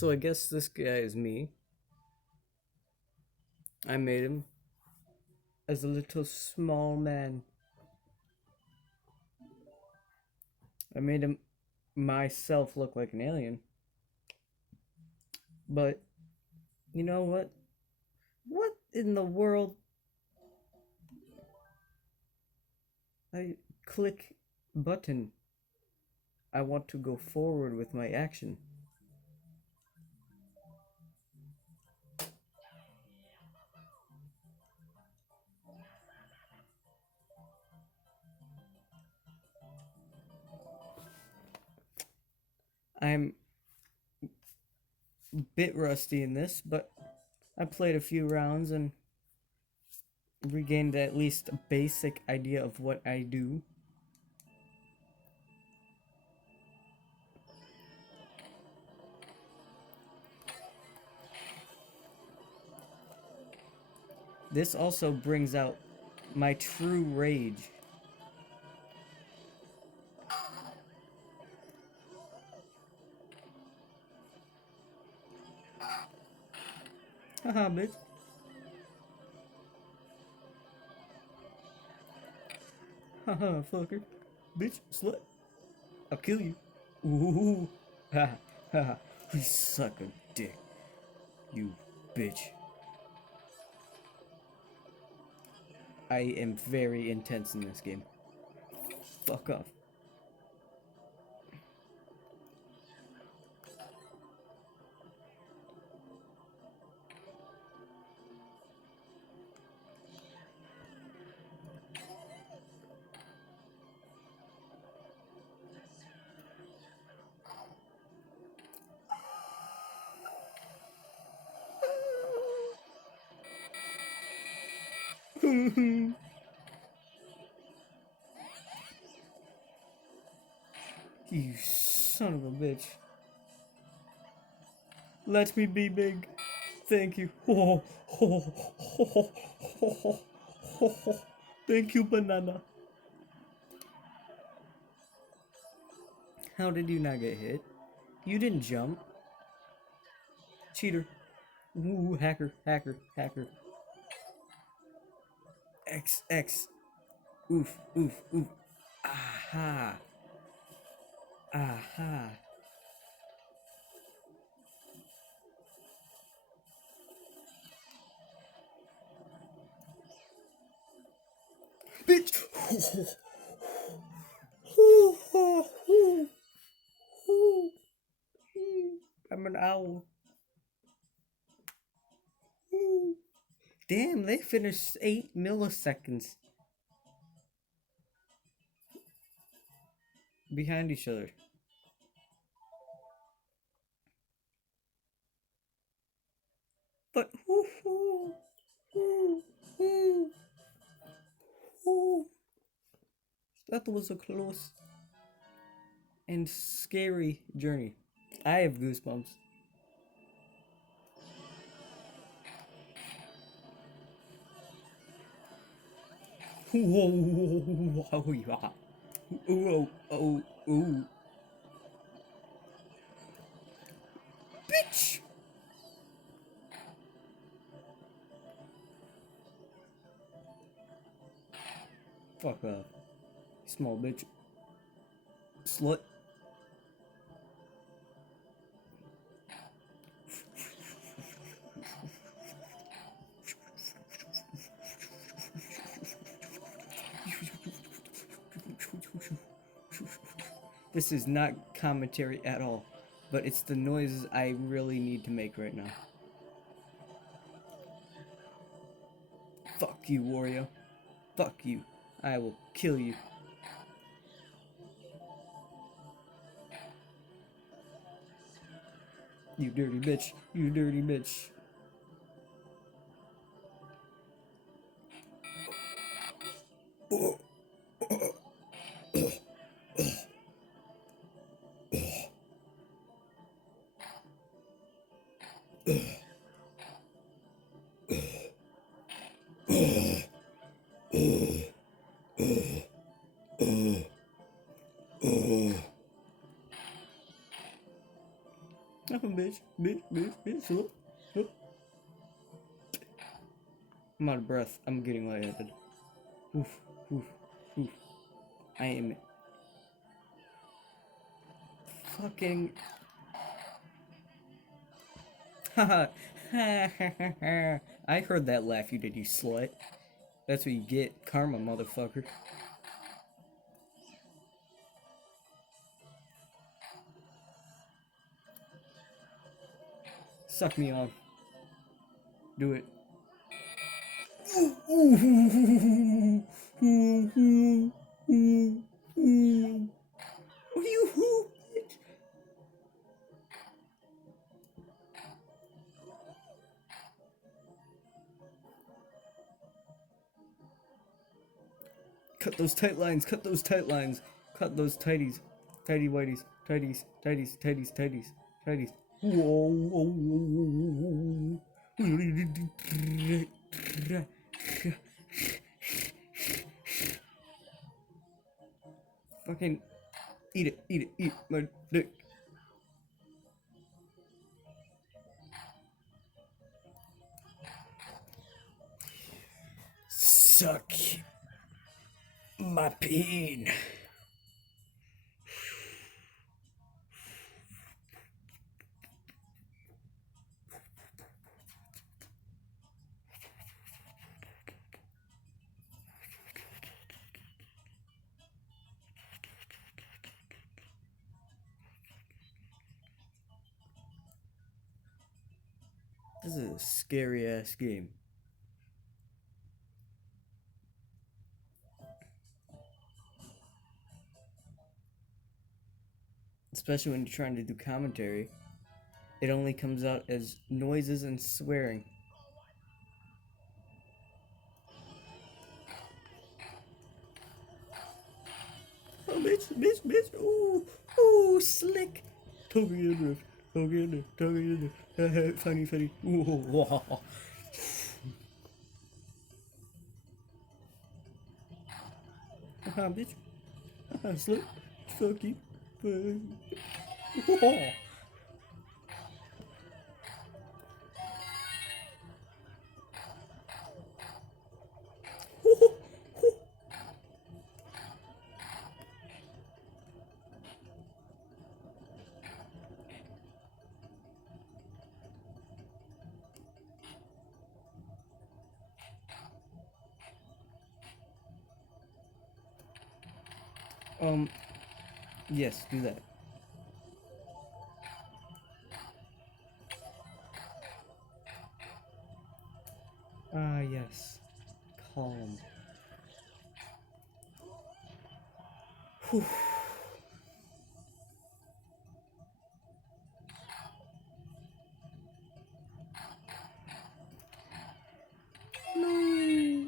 So I guess this guy is me. I made him as a little small man. I made him myself look like an alien. But you know what? What in the world? I click button. I want to go forward with my action. I'm a bit rusty in this, but I played a few rounds and regained at least a basic idea of what I do. This also brings out my true rage. Haha, bitch. Haha, fucker. Bitch, slut. I'll kill you. Ooh. Ha ha. You suck a dick. You bitch. I am very intense in this game. Fuck off. You son of a bitch. Let me be big. Thank you. Thank you, banana. How did you not get hit? You didn't jump. Cheater. Ooh, hacker, hacker, hacker. X, X. Oof, oof, oof. Aha. Aha. Bitch! I'm an owl. Damn, they finished 8 milliseconds behind each other. But that was a close and scary journey. I have goosebumps. Oh, yeah. Oh, oh, oh. Bitch! Fuck off. Small bitch. Slut. This is not commentary at all, but it's the noises I really need to make right now. Fuck you, Wario. Fuck you. I will kill you. You dirty bitch. You dirty bitch. Oh, bitch. bitch, look, look. I'm out of breath. I'm getting lightheaded. Oof, oof, oof. I am fucking. Haha. I heard that laugh you did, you slut. That's what you get. Karma, motherfucker. Suck me off. Do it. You bitch. Cut those tight lines, cut those tight lines. Cut those tighties. Tighty whities. Tighties, tighties, tighties, tighties, tighties. Whoa, whoa, whoa, whoa. Fucking eat it, eat it, eat my dick. Suck my peen. This is a scary ass game. Especially when you're trying to do commentary. It only comes out as noises and swearing. Oh, bitch. Ooh, ooh, slick. Tokyo drift. Tokyo drift. Funny. Ooh, wow. Bitch. Slick. Fuck you. Yes, do that. Ah, yes. Calm. Whew. No.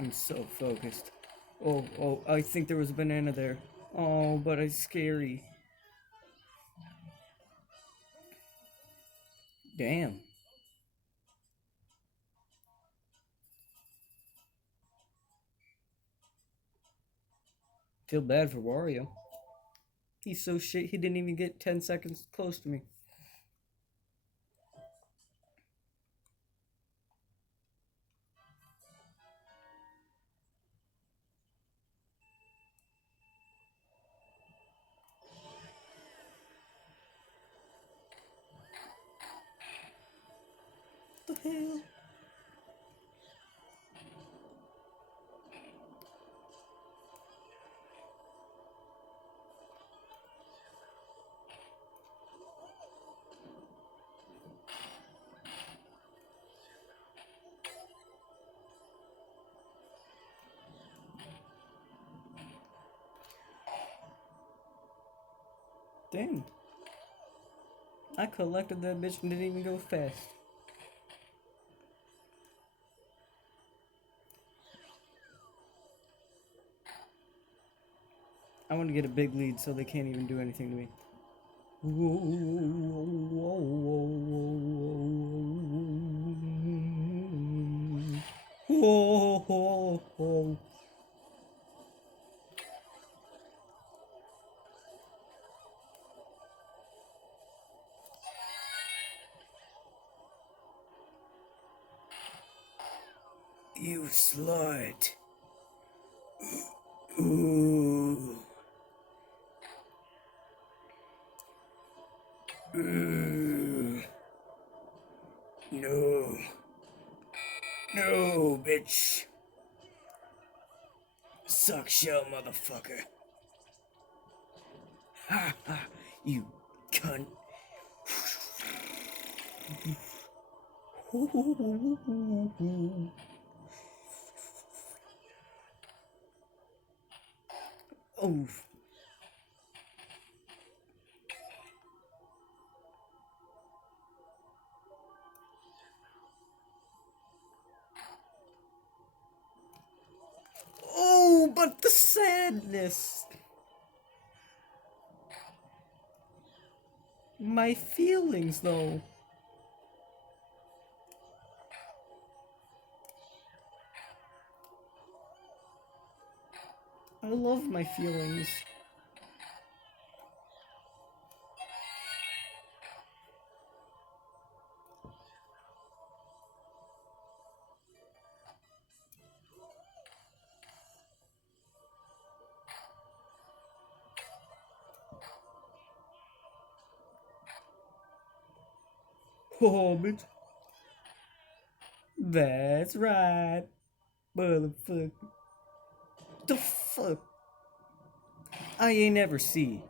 I'm so focused. Oh, I think there was a banana there. Oh, but it's scary. Damn. Feel bad for Wario. He's so shit, he didn't even get 10 seconds close to me. What the hell? Dang. I collected that bitch and didn't even go fast. I want to get a big lead so they can't even do anything to me. Whoa. You slut. Ooh. No. No, bitch. Suck shell, motherfucker. Ha ha, you cunt. Oh. Oh, but the sadness. My feelings, though. I love my feelings. Oh, bitch. That's right, motherfucker. The fuck? I ain't ever see.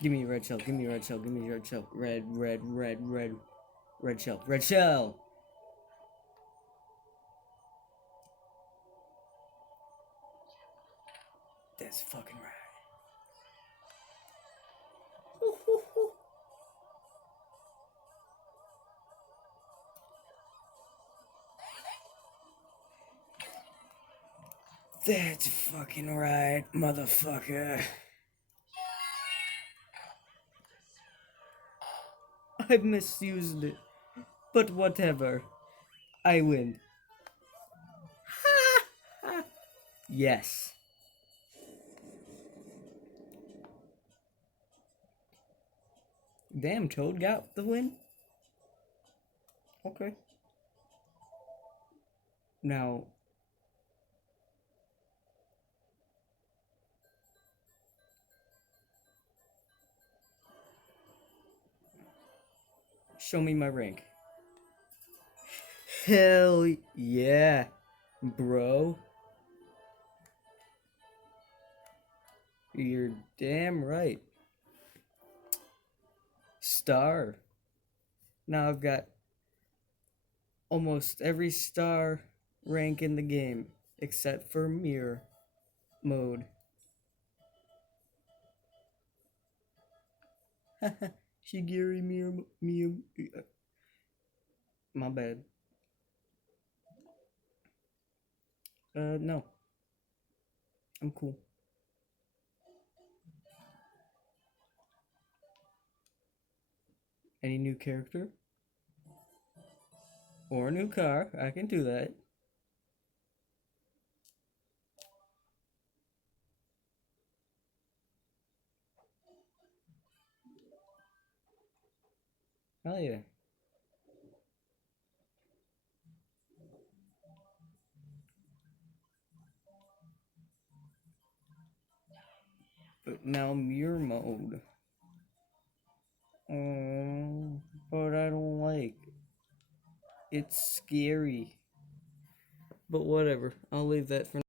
Give me a red shell, give me a red shell, give me a red shell. Red shell. Red shell! That's fucking right. That's fucking right, motherfucker. I misused it. But whatever. I win. Yes. Damn, Toad got the win? Okay. Now... show me my rank. Hell yeah, bro. You're damn right. Star. Now I've got almost every star rank in the game except for mirror mode. Shigiri mirror my bad. No. I'm cool. Any new character? Or a new car. I can do that. Hell yeah. But now mirror mode. Oh, but I don't like. It's scary. But whatever. I'll leave that for